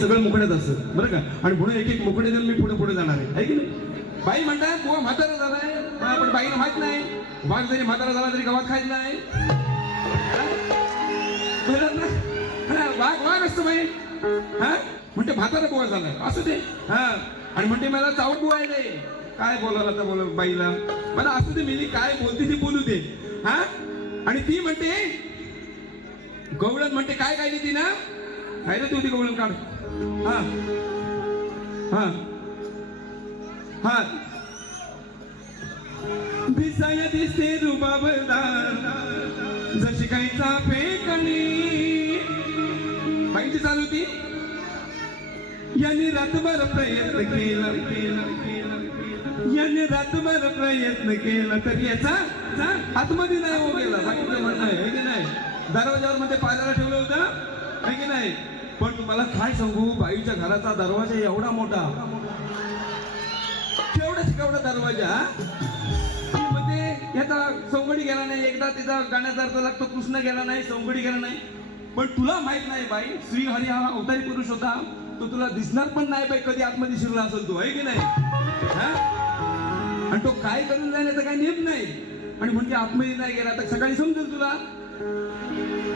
सगळं मुकड्यात असतं. बरं का? आणि म्हणून एक एक मुकडे देऊन मी पुढे पुढे जाणार आहे. है की नाही? बाई म्हणतात बुवा म्हातारा झालाय. हा, पण बाईला माहीत नाही. वाघ जरी म्हातारा झाला तरी गव्हात खायचं नाही. वाघ वाघ असतो बाई. हा? म्हणते म्हातारा बुवा झालाय. असं ते. हा? आणि म्हणते मला चावट बुवा आहे. काय बोलायला आता बोल बाईला? मला असं ते मिली. काय बोलते ती बोलू दे. हा? आणि ती म्हणते गवळण म्हणते काय काय ती ना? काय रे तू ती गवळण काढ. हा. हा. हा. दिसाया दिसते रुबाबदार जशी काही चापेकणी माहिती चालू ती याने रातभर प्रयत्न केला. केला केला याने रातभर प्रयत्न केला. तर याचा जा, आतमध्ये नाही हो गेला. बाकीचं म्हणणं आहे की नाही? दरवाजावर मध्ये पायाला ठेवलं होतं है की नाही? पण मला काय सांगू? बाईच्या घराचा दरवाजा एवढा मोठा. केवढाच केवढा दरवाजा? म्हणजे याचा सौगडी गेला नाही एकदा तिचा गाण्याचा अर्थ लागतो कृष्ण गेला नाही सौगडी गेला नाही. पण तुला माहीत नाही बाई श्रीहरी हा अवतारी पुरुष होता. तो तुला दिसणार पण नाही बाई कधी आतमध्ये शिरला असेल तो आहे की नाही? हा? आणि तो काय करून जाण्याचा काही नियम नाही. आणि म्हणजे आतमध्ये नाही गेला तर सकाळी समजेल तुला.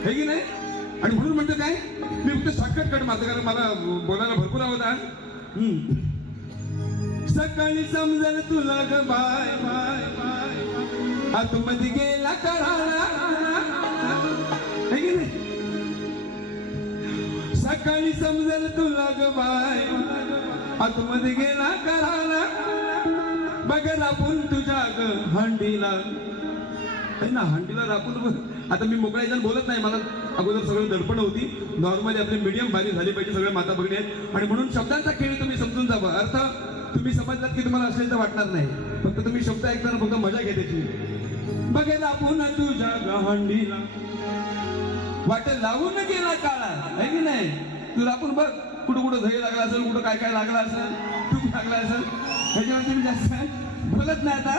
हे की नाही? आणि म्हणून म्हणतो काय? मी फक्त शॉर्टकट कट मारतो कारण मला बोलायला भरपूर आवडत. आज हम्म. सकाळी समजेल तुला ग बाय बाय बाय आतमध्ये गेला कळाला है सकाळी समजेल तुला ग बाय आतमध्ये गेला कळाला बघ रापून तुझ्या ग हंडीला. ना हंडीला रापून बघ. आता मी मोकळ्या जण बोलत नाही. मला अगोदर सगळं दडपण होती. नॉर्मली आपली मीडियम भारी झाली पाहिजे सगळे माता भगिनी आहेत. आणि म्हणून शब्दांचा खेळ तुम्ही समजून जावा. अर्थ तुम्ही समजलात की तुम्हाला असेल तर वाटणार नाही. फक्त तुम्ही शब्द ऐकताना फक्त मजा घ्या त्याची. बघेल आपण तुझ्या गहांडीला वाट लावून गेला काळा आहे की नाही? तुला आपण बघ कुठं कुठं दही लागला असेल कुठं काय काय लागला असेल तूप लागला असेल. ह्याच्यावरती मी जास्त बोलत नाही आता.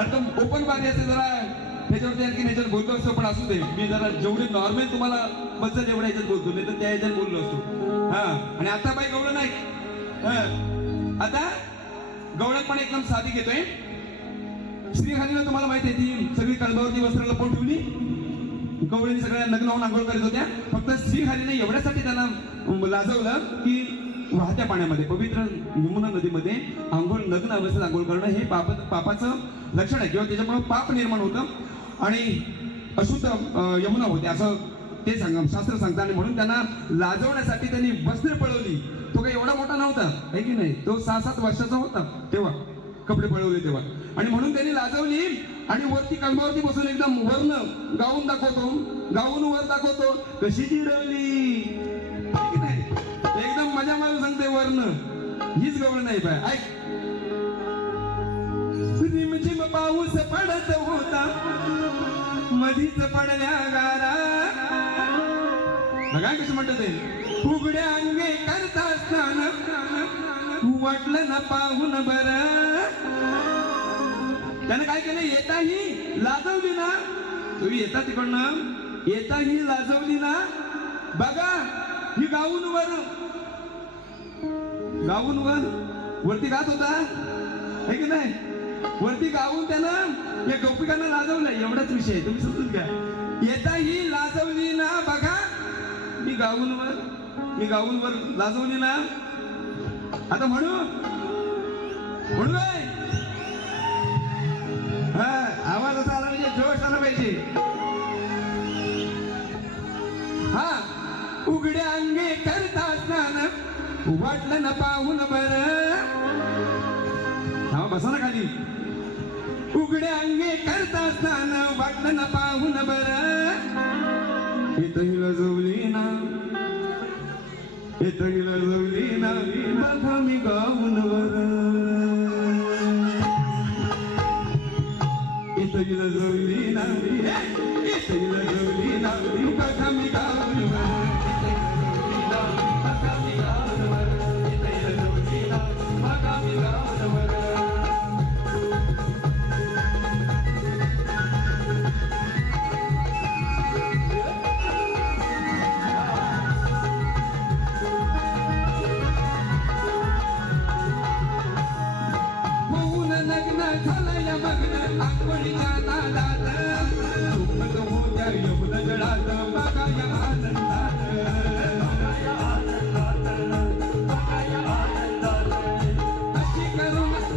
आता ओपन बारी असते जरा. त्याच्यावरती आणखी याच्यात बोललो असतो पण असू दे. मी जरा जेवढे नॉर्मल तुम्हाला बसत एवढ्या ह्याच्यात बोलतो नाही तर त्या ह्याच्यात बोललो असतो. हा आणि आता बाई गवळण नाही. हा. आता गवळण पण एकदम साधी घेतोय. श्रीहरीला तुम्हाला माहिती आहे ती सगळी कलबावरती वस्त्र पोट ठेवली. गवळीने सगळ्या लग्न होऊन आंघोळ करत होत्या. फक्त श्रीहरीने एवढ्यासाठी त्यांना लाजवलं की वाहत्या पाण्यामध्ये पवित्र यमुना नदीमध्ये आंघोळ लग्न अवस्थेत आंघोळ करणं हे पाप पापाचं लक्षण आहे. किंवा त्याच्यामुळे पाप निर्माण होतं. आणि अशुद्ध यमुना होते. असं ते सांग शास्त्र सांगतात. आणि म्हणून त्यांना लाजवण्यासाठी त्यांनी वस्त्र पळवली. तो काही एवढा मोठा नव्हता आहे की नाही? तो सहा सात वर्षाचा होता तेव्हा कपडे पळवले तेव्हा. आणि म्हणून त्यांनी लाजवली आणि वरती कंबावरती बसून एकदम वर्ण गाऊन दाखवतो. गाऊन वर दाखवतो. कशी चिडवली? की नाही? एकदम मजा मारून सांगते वर्ण. हीच गवळ नाही पाय ऐक रिमझिम पाऊस पडत होता. मधीच पडल्या गारा. बघा कसं म्हणत ते. उघड्या अंगे करता स्नान. वाटलं ना पाहून बर. त्यानं काय केलं? येताही लाजवली ना. तुम्ही येता तिकडनं? येताही लाजवली ना. बघा ही गाऊन वर. गाऊन वर. वरती गात होता. है की नाही? वरती गाऊन त्यानं या गोपिकांना लाजवलं एवढाच विषय तुम्ही समजून घ्या. येता ही लाजवली ना बघा. मी गाऊन वर मी गाऊन वर लाजवली ना. आता म्हणू. म्हणू हा आवाज असा आला म्हणजे जोश आला पाहिजे. हा उघड्या अंगे करता स्नान. वाटलं ना पाहून बर. हा बसा ना खाली. उघड्या अंगे करता स्नान वाटण पाहून बर. इथं लजवली ना. इथं लजवली ना बघा मी गाऊन बर. इथं लजवली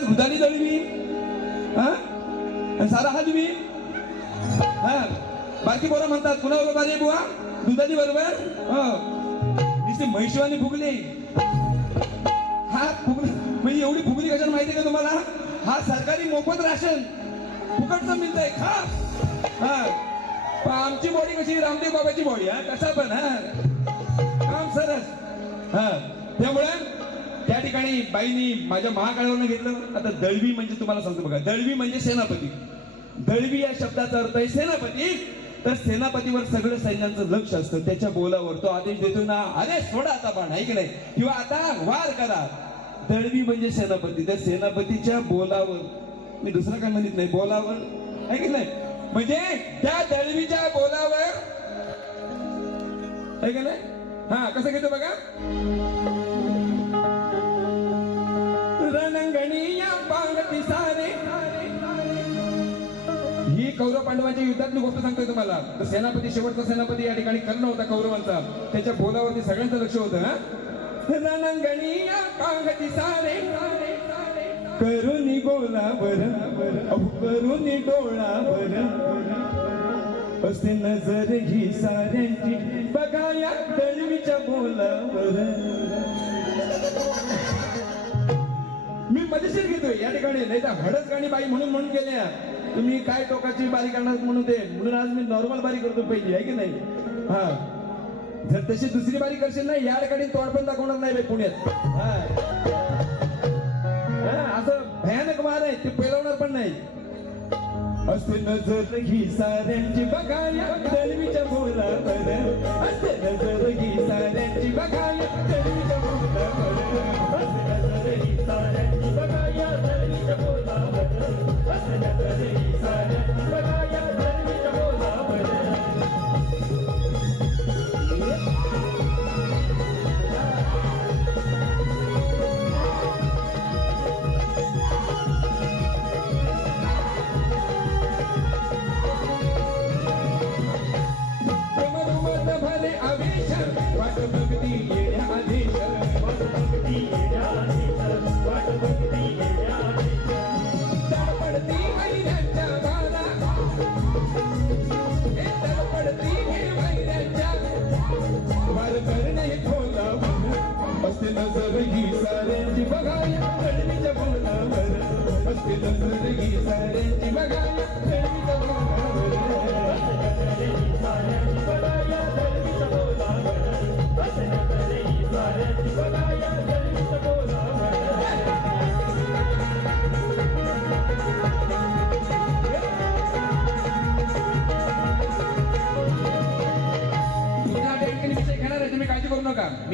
महाराज म्हणतात जळी मी हा सारा हा तुम्ही हा? बाकी पोरं म्हणतात कुणा बरोबर आहे बुवा. दुधानी बरोबर. हो. नुसती म्हैशिवानी फुगली. हा फुगली. म्हणजे एवढी फुगली कशाला माहिती का तुम्हाला? हा सरकारी मोफत राशन. फुकटचं मिळतंय. खा. हा. आमची बॉडी कशी? रामदेव बाबाची बॉडी. हा कसा पण हा. काम सरस. हा. त्यामुळे त्या बाईनी माझ्या महाकाळावरनं घेतलं. आता दळवी म्हणजे तुम्हाला सांगतो बघा. दळवी म्हणजे सेनापती. दळवी या शब्दाचा अर्थ आहे सेनापती. तर सेनापतीवर सगळं सैन्याचं लक्ष असतं. त्याच्या बोलावर तो आदेश देतो ना अरे सोडा आता पण ऐक नाही किंवा आता वार करा. दळवी म्हणजे सेनापती. त्या सेनापतीच्या बोलावर मी दुसरं काय म्हणत नाही बोलावर ऐक नाही म्हणजे त्या दळवीच्या बोलावर ऐक नाही हा कसं घेतो बघा? कौरव पांडवांच्या युद्धातली गोष्ट सांगतोय तुम्हाला. तर सेनापती शेवटचा सेनापती या ठिकाणी कर्ण होता कौरवांचा. त्याच्या बोलावरती सगळ्यांचं लक्ष होतं सारे. करुणी गोला बर करुणी डोळा बर असे नजर ही साऱ्यांची बघा या दळवीच्या बोलावर. मी मजेशीर घेतोय या ठिकाणी. नाही तर हडस गाणी बाई म्हणून म्हणून गेल्या तुम्ही काय टोकाची बारी करणार म्हणून ते? म्हणून आज मी नॉर्मल बारी करतो पहिली आहे की नाही? हा. जर तशी दुसरी बारी करशील ना या ठिकाणी तोड पण दाखवणार नाही बे पुण्यात. हा. असं भयानक वाद आहे ते पेलवणार पण नाही. असते नजर ही साऱ्यांची बघाया दळवीच्या बोलावर असते नजर ही साऱ्यांची बघाया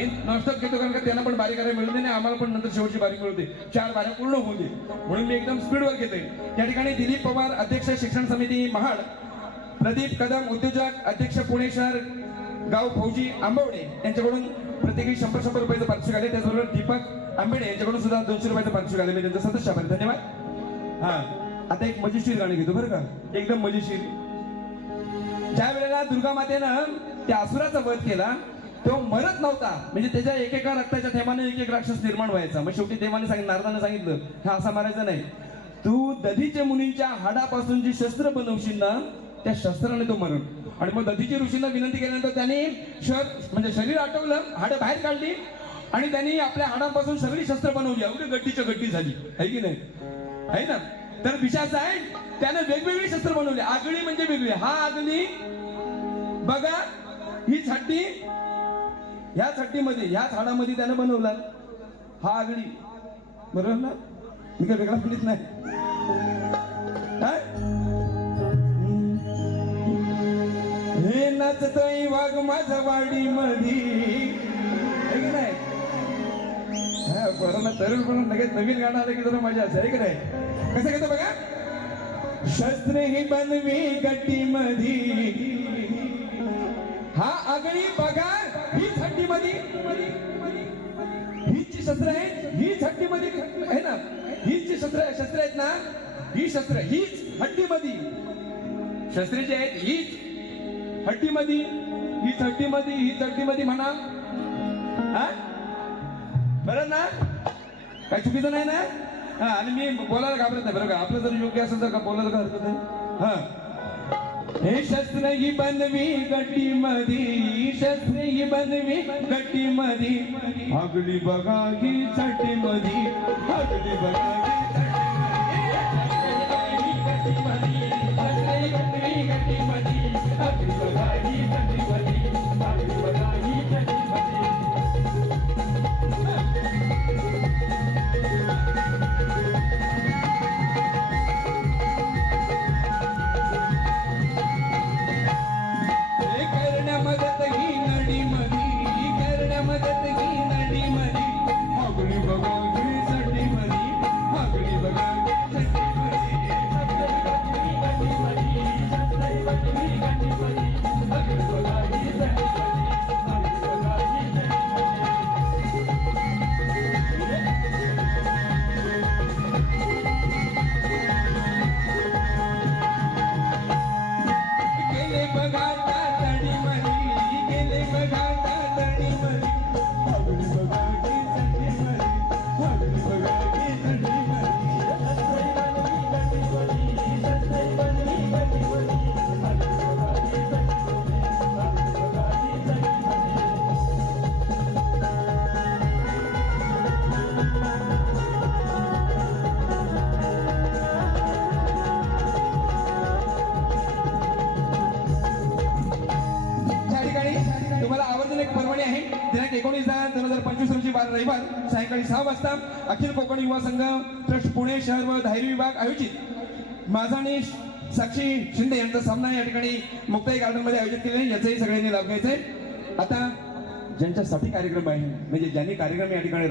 मी नॉनस्टॉप घेतो कारण का त्यांना पण बारी करायला मिळू दे आणि आम्हाला पण नंतर शेवटची बारी मिळू दे चार बाऱ्या पूर्ण होऊ दे. म्हणून मी एकदम स्पीडवर घेते त्या ठिकाणी दिलीप पवार अध्यक्ष शिक्षण समिती महाड प्रदीप कदम उद्योजक अध्यक्ष पुणे शहर गाव फौजी आंबवडे यांच्याकडून प्रत्येकी शंभर शंभर रुपयाचं पारितोषिक आले. त्याचबरोबर दीपक आंबेडे यांच्याकडून सुद्धा दोनशे रुपयाचं पारितोषिक आले. मी त्यांचं सतत आभारी धन्यवाद. हा. आता एक मजेशीर गाणी घेतो बरं का. एकदम मजेशीर. ज्या वेळेला दुर्गा मातेनं त्या असुराचा वध केला तो मरत नव्हता. म्हणजे त्याच्या एकेका रक्ताच्या थेमाने एक एक राक्षस निर्माण व्हायचा. मग शेवटी देवाने सांगितलं नारदाने सांगितलं हा असा मारायचं नाही. तू दधीच्या मुनींच्या हाडापासून जी शस्त्र बनवशील ना त्या शस्त्राने तो मरण. आणि मग दधीच्या ऋषींना विनंती केल्यानंतर त्यांनी शर म्हणजे शरीर आटवलं हाडं बाहेर काढली आणि त्यांनी आपल्या हाडापासून सगळी शस्त्र बनवली. एवढी गड्डीच्या गड्डी झाली. आहे की नाही? आहे ना? तर विषयाचा आहे त्यानं वेगवेगळी शस्त्र बनवली. आगळी म्हणजे वेगळी. हा आगळी बघा ही छाटी ह्या छड्डीमध्ये ह्या झाडामध्ये त्यानं बनवला हा आगळी. बरोबर ना? मी काय वेगळा म्हणत नाही. काय? हे ना नाचतोय वाघ माझा वाडी मधी नाही? तरुण पण लगेच नवीन गाणं आलं की जरा मजा असेल है की नाही? कसं कसं बघा? शस्त्र ही बनवी गट्टी मधी हा आगळी बघा ही थंडी मध्ये हीच जी शस्त्र आहेत ही थंडी मध्ये आहे ना? हीच जी शस्त्र शस्त्र आहेत ना? ही शस्त्र हीच हड्डीमध्ये शस्त्रे जे आहेत हीच हड्डी हीच ही हीच मध्ये ही मध्ये म्हणा. हा? बरं ना? काही चुकीचं नाही ना? हा आणि मी बोलायला घाबरत नाही बरं का? आपलं जर योग्य असेल तर का बोलायला काय हरकत नाही? हा. हे शस्त्र ही बनवी गट्टी मधी शस्त्र ही बनवी गट्टी मधी अगली बघा ही चटी मधी अगली बघा ही हे रविवार सायंकाळी सहा वाजता अखिल कोकण युवा संघ ट्रस्ट पुणे शहर व धायरी विभाग आयोजित. माझा आणि साक्षी शिंदे यांचा सामना या ठिकाणी मुक्ताई गार्डनमध्ये आयोजित केलेला आहे. याचाही सगळ्यांनी लाभ घ्यायचा आहे. आता ज्यांच्यासाठी कार्यक्रम आहे म्हणजे ज्यांनी कार्यक्रम या ठिकाणी